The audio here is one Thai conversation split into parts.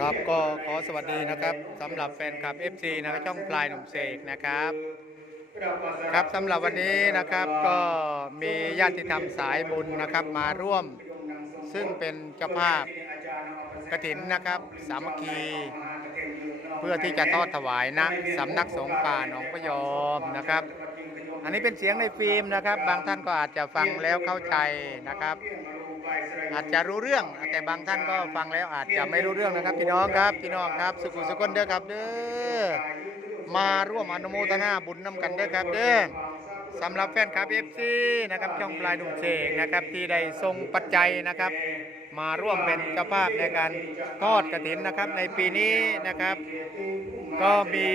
ครับก็ขอสวัสดีนะครับสำหรับแฟนคลับ FC นะครับช่องปลายหนุ่มเสกนะครับ ครับสำหรับวันนี้นะครับก็มีญาติธรรมสายบุญนะครับมาร่วม ซึ่งเป็นเจ้าภาพกฐินนะครับ สามัคคี เพื่อที่จะทอดถวายนะสำนักสงฆ์ป่าหนองพะยอมนะครับ อันนี้เป็นเสียงในฟิล์มนะครับ บางท่านก็อาจจะฟังแล้วเข้าใจนะครับ อาจจะรู้เรื่องแต่บางท่านก็ฟังแล้วอาจจะไม่รู้เรื่องนะครับ พี่น้องครับพี่น้องครับ สุขุสุขคนเด้อครับเด้อมาร่วมอนุโมทนาบุญน้ำกันเด้อครับเด้อสำหรับแฟนคลับเอฟซีนะครับช่องปลายหนุ่มเสกนะครับที่ได้ทรงปัจจัยนะครับ มาร่วมเป็นเจ้าภาพในการทอดกระถินนะครับ ในปีนี้นะครับ ก็มี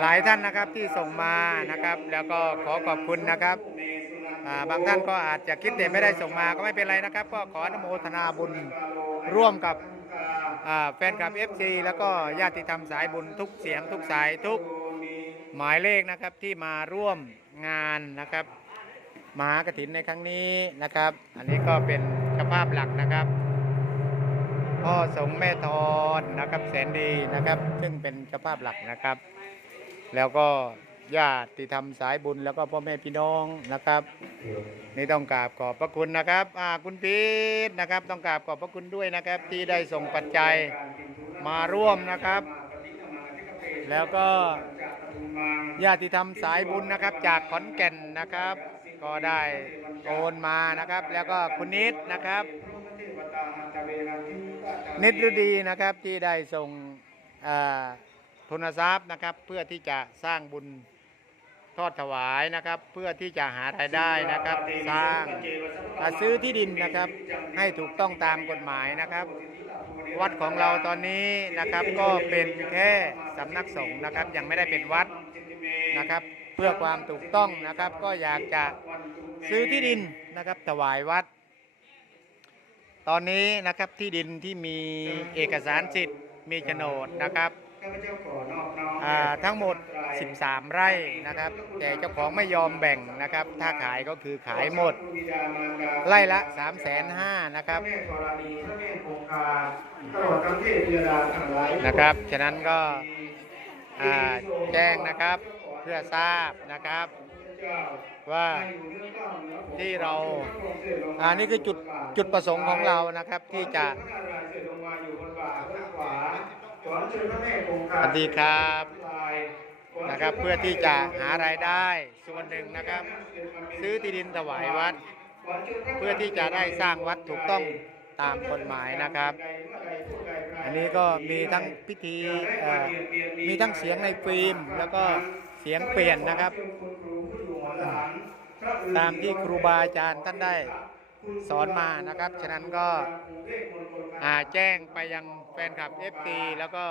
หลายท่านนะครับที่ส่งมานะครับ แล้วก็ขอขอบคุณนะครับ บางท่านก็อาจจะคิดแต่ไม่ได้ส่งมาก็ไม่เป็นไรนะครับ ก็ขออนุโมทนาบุญร่วมกับแฟนคลับ FC แล้วก็ญาติธรรมสายบุญทุกเสียงทุกสายทุกหมายเลขนะครับที่มาร่วมงานนะครับมหากฐินในครั้งนี้นะครับ อันนี้ก็เป็นเจ้าภาพหลักนะครับพ่อสงแม่ทอนนะครับแสนดีนะครับ ซึ่งเป็นเจ้าภาพหลักนะครับ แล้วก็ ญาติธรรมสายบุญแล้วก็พ่อแม่พี่น้องนะครับ นี่ต้องกราบขอบพระคุณนะครับอ่าคุณพีทนะครับ ต้องกราบขอบพระคุณด้วยนะครับ ที่ได้ส่งปัจจัยมาร่วมนะครับ แล้วก็ญาติธรรมสายบุญนะครับ จากขอนแก่นนะครับ ก็ได้โอนมานะครับ แล้วก็คุณนิดนะครับนิดฤดีนะครับที่ได้ส่งทุนทรัพย์นะครับ เพื่อที่จะสร้างบุญ ทอดถวายนะครับ เพื่อที่จะหารายได้นะครับ สร้างอ่าซื้อที่ดินนะครับ ให้ถูกต้องตามกฎหมายนะครับ วัดของเราตอนนี้นะครับก็เป็นแค่สำนักสงฆ์นะครับ ยังไม่ได้เป็นวัดนะครับ เพื่อความถูกต้องนะครับ ก็อยากจะซื้อที่ดินนะครับถวายวัด ตอนนี้นะครับที่ดินที่มีเอกสารสิทธิ์มีโฉนดนะครับอ่า ทั้งหมด 13 ไร่นะครับ แต่เจ้าของไม่ยอมแบ่งนะครับ ถ้าขายก็คือขายหมด ไร่ละ 3 5 0 0 0 0นะครับนะครับ ฉะนั้นก็อ่าแจ้งนะครับเพื่อทราบนะครับว่าที่เราอ่านี่คือจุดจุดประสงค์ของเรานะครับที่จะ สวัสดีครับนะครับ เพื่อที่จะหารายได้ส่วนหนึ่งนะครับ ซื้อที่ดินถวายวัด เพื่อที่จะได้สร้างวัดถูกต้องตามกฎหมายนะครับ อันนี้ก็มีทั้งพิธีเอ่อมีทั้งเสียงในฟิล์ม แล้วก็เสียงเปลี่ยนนะครับ ตามที่ครูบาอาจารย์ท่านได้ สอนมานะครับ ฉะนั้นก็แจ้งไปยังแฟนคลับ FT แล้วก็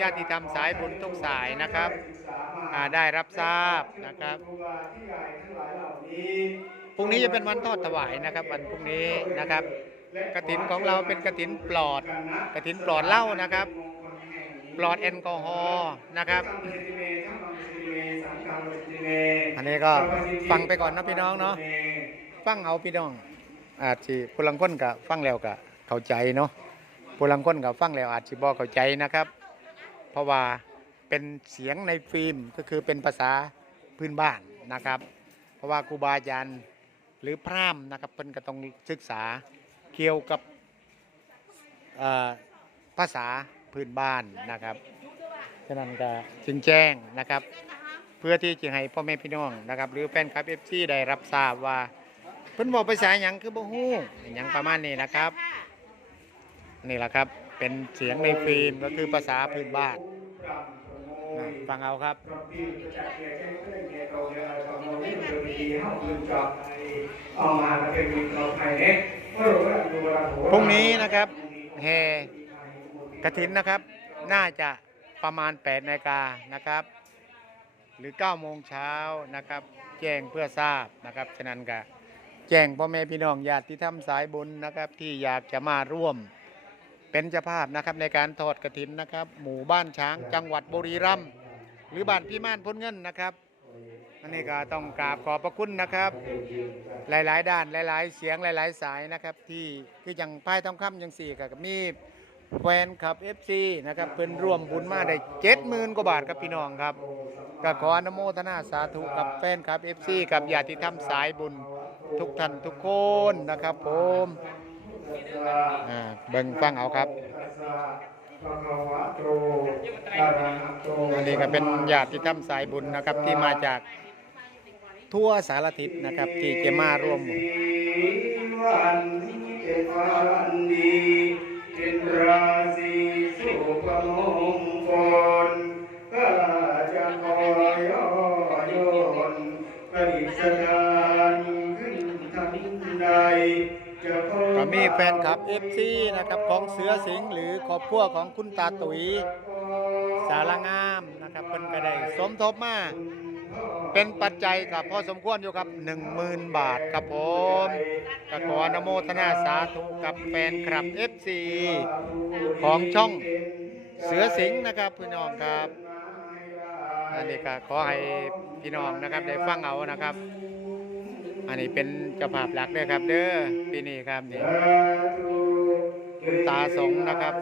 ญาติธรรมสายบุญทุกสายนะครับได้รับทราบนะครับพรุ่งนี้จะเป็นวันทอดถวายนะครับ วันพรุ่งนี้นะครับกระถินของเราเป็นกระถินปลอดกระถินปลอดเหล้านะครับ ปลอดแอลกอฮอล์นะครับ อันนี้ก็ฟังไปก่อนนะพี่น้องเนาะฟังเอาพี่น้อง อาจสิผู้ลังคนกับฟังแล้วก็เข้าใจเนาะผู้ลังคนกับฟังแล้วอาจสิบ่เข้าใจนะครับ เพราะว่าเป็นเสียงในฟิล์มก็คือเป็นภาษาพื้นบ้านนะครับ เพราะว่าครูบาอาจารย์หรือพราหมณ์นะครับเพิ่นก็ต้องศึกษาเกี่ยวกับภาษาพื้นบ้านนะครับฉะนั้นก็จึงแจ้งนะครับ เพื่อที่จะให้พ่อแม่พี่น้องนะครับ หรือแฟนคลับเอฟซีได้รับทราบว่า พิ่นบอกภาษาหยังคือบ่ฮู้อหยังประมาณนี้นะครับ นี่แหละครับ เป็นเสียงในฟิล์มก็คือภาษาพื้นบ้านนะฟังเอาครับ พรุ่งนี้นะครับแห่กระถินนะครับ น่าจะประมาณ8นาฬิกานะครับ หรือ9โมงเช้านะครับ แจ้งเพื่อทราบนะครับ ฉะนั้นก็ แจ้งพ่อแม่พี่น้องญาติที่ทำสายบุญนะครับ ที่อยากจะมาร่วมเป็นเจ้าภาพนะครับในการทอดกระถินนะครับ หมู่บ้านช้างจังหวัดบุรีรัมย์หรือบ้านพี่ม่านพ้นเงินนะครับอันนี้ก็ต้องกราบขอบพระคุณนะครับ หลาย ๆ ด้านหลาย ๆ เสียงหลาย ๆ สายนะครับ ที่คืออย่างป้ายทองคำยังสี่กับมีแฟนคลับ FC นะครับเพิ่นร่วมบุญมาได้เจ็ดหมื่นกว่าบาทครับพี่น้องครับก็ขออนุโมทนาสาธุกับแฟนคลับ FC กับญาติธรรมสายบุญ ทุกท่านทุกคนนะครับผมเบิ่งฟังเอาครับอันนี้ก็เป็นญาติธรรมสายบุญนะครับที่มาจากทั่วสารทิศนะครับ ที่จะมาร่วมบุญวันเป็นวันดีเป็นราศี แฟนคลับ FC นะครับของเสือสิงห์หรือครอบครัวของคุณตาตุ๋ยสารงามนะครับเพิ่นก็ได้สมทบมาเป็นปัจจัยกับพอสมควรอยู่ครับ 10,000 บาทครับผมก็ขออนโมทนาสาธุกับแฟนคลับ FC ของช่องเสือสิงห์นะครับพี่น้องครับอันนี้ก็ขอให้พี่น้องนะครับได้ฟังเอานะครับ อันนี้เป็นเจ้าภาพหลักเด้อครับ เด้อปีนี้ครับนี่คุณตาสงนะครับ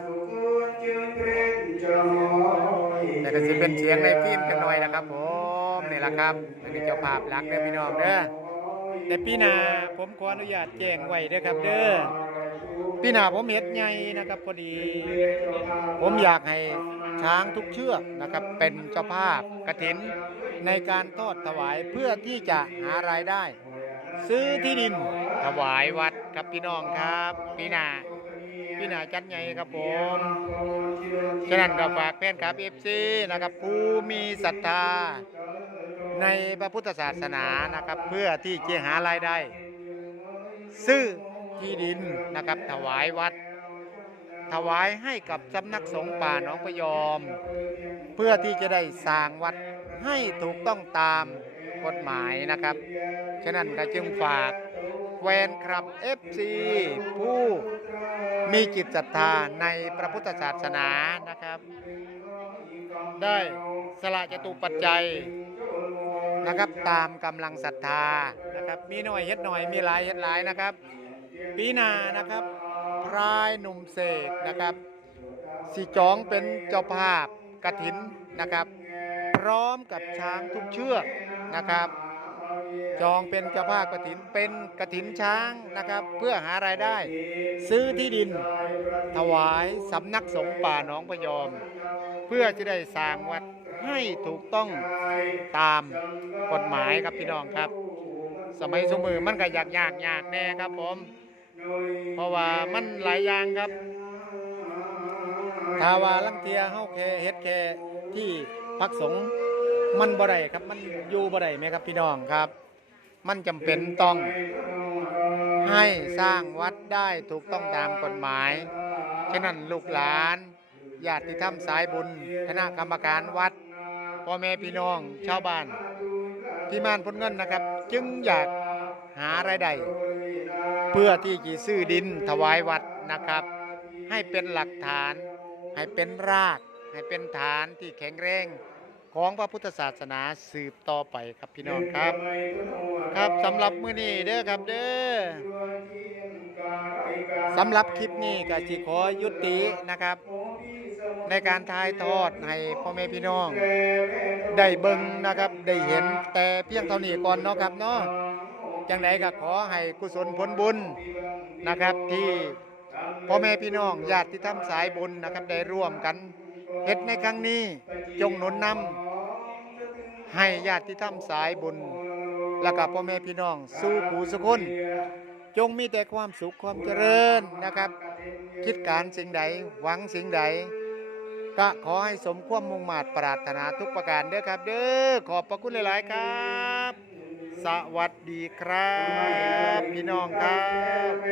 แต่ก็สิเป็นเสียงในฟิล์มจังหน่อยนะครับผมนี่แหละครับอันนี้เจ้าภาพหลักเด้อพี่น้องเด้อแต่ปีหน้าผมขออนุญาตแจ้งไว้เด้อครับ เด้อปีหน้าผมเฮ็ดใหญ่นะครับพอดี ผมอยากให้ช้างทุกเชือกนะครับ เป็นเจ้าภาพกฐินในการทอดถวายเพื่อที่จะหารายได้ ซื้อที่ดินถวายวัดครับพี่น้องครับปีหนาปีหนาจัดใหญ่ครับผมฉะนั้นก็ฝากแฟนครับเอฟซีนะครับผู้มีศรัทธาในพระพุทธศาสนานะครับ เพื่อที่จะหารายได้ ซื้อที่ดินนะครับ ถวายวัด ถวายให้กับสำนักสงฆ์ป่าหนองพะยอม เพื่อที่จะได้สร้างวัดให้ถูกต้องตาม กฎหมายนะครับ ฉะนั้นก็จึงฝากแวนครับ FC ผู้มีจิตศรัทธาในพระพุทธศาสนานะครับ ได้สละจตุปัจจัยนะครับตามกำลังศรัทธานะครับมีหน่อยเฮ็ดหน่อยมีหลายเฮ็ดหลายนะครับ ปีหน้านะครับพรายหนุ่มเสกนะครับสีจองเป็นเจ้าภาพกระถินนะครับ พร้อมกับช้างทุกเชือก นะครับ จองเป็นเจ้าภาพกระถินเป็นกระถินช้างนะครับ เพื่อหารายได้ ซื้อที่ดิน ถวายสำนักสงฆ์ป่าหนองพยอม เพื่อจะได้สร้างวัดให้ถูกต้องตามกฎหมายครับพี่น้องครับ สมัยสมือมันก็ยากยากยากแน่ครับผม เพราะว่ามันหลายอย่างครับถ้าว่าลังเทียเฮาแค่เฮ็ดแค่ที่พักสงฆ์ มันบ่ได้ครับ มันอยู่บ่ได้แม่ครับพี่น้องครับ มันจำเป็นต้องให้สร้างวัดได้ถูกต้องตามกฎหมาย ฉะนั้นลูกหลานญาติธรรมสายบุญคณะกรรมการวัดพ่อแม่พี่น้อง ชาวบ้าน ที่ม่านพ้นเงินนะครับ จึงอยากหารายได้เพื่อที่จะซื้อดินถวายวัดนะครับ ให้เป็นหลักฐาน ให้เป็นราก ให้เป็นฐานที่แข็งแรง ของพระพุทธศาสนาสืบต่อไปครับพี่น้องครับ ครับสำหรับมื้อนี้เด้อครับเด้อสำหรับคลิปนี้ก็สิขอยุตินะครับ ในการถ่ายทอดให้พ่อแม่พี่น้อง ได้เบิ่งนะครับได้เห็นแต่เพียงเท่านี้ก่อนเนาะครับเนาะจังไดก็ขอให้กุศลผลบุญนะครับที่พ่อแม่พี่น้องญาติที่ทำสายบุญนะครับได้ร่วมกัน เฮ็ดในครั้งนี้จงหนุนนำให้ญาติที่ทำสายบุญ แล้วก็พ่อแม่พี่น้อง สู้ผู้สุคน จงมีแต่ความสุขความเจริญนะครับ คิดการสิ่งใดหวังสิ่งใด ก็ขอให้สมความมุ่งมา่ปรารถนาทุกประการเด้อครับ เด้อขอบพระคุณหลาย ๆ ครับ สวัสดีครับ พี่น้องครับ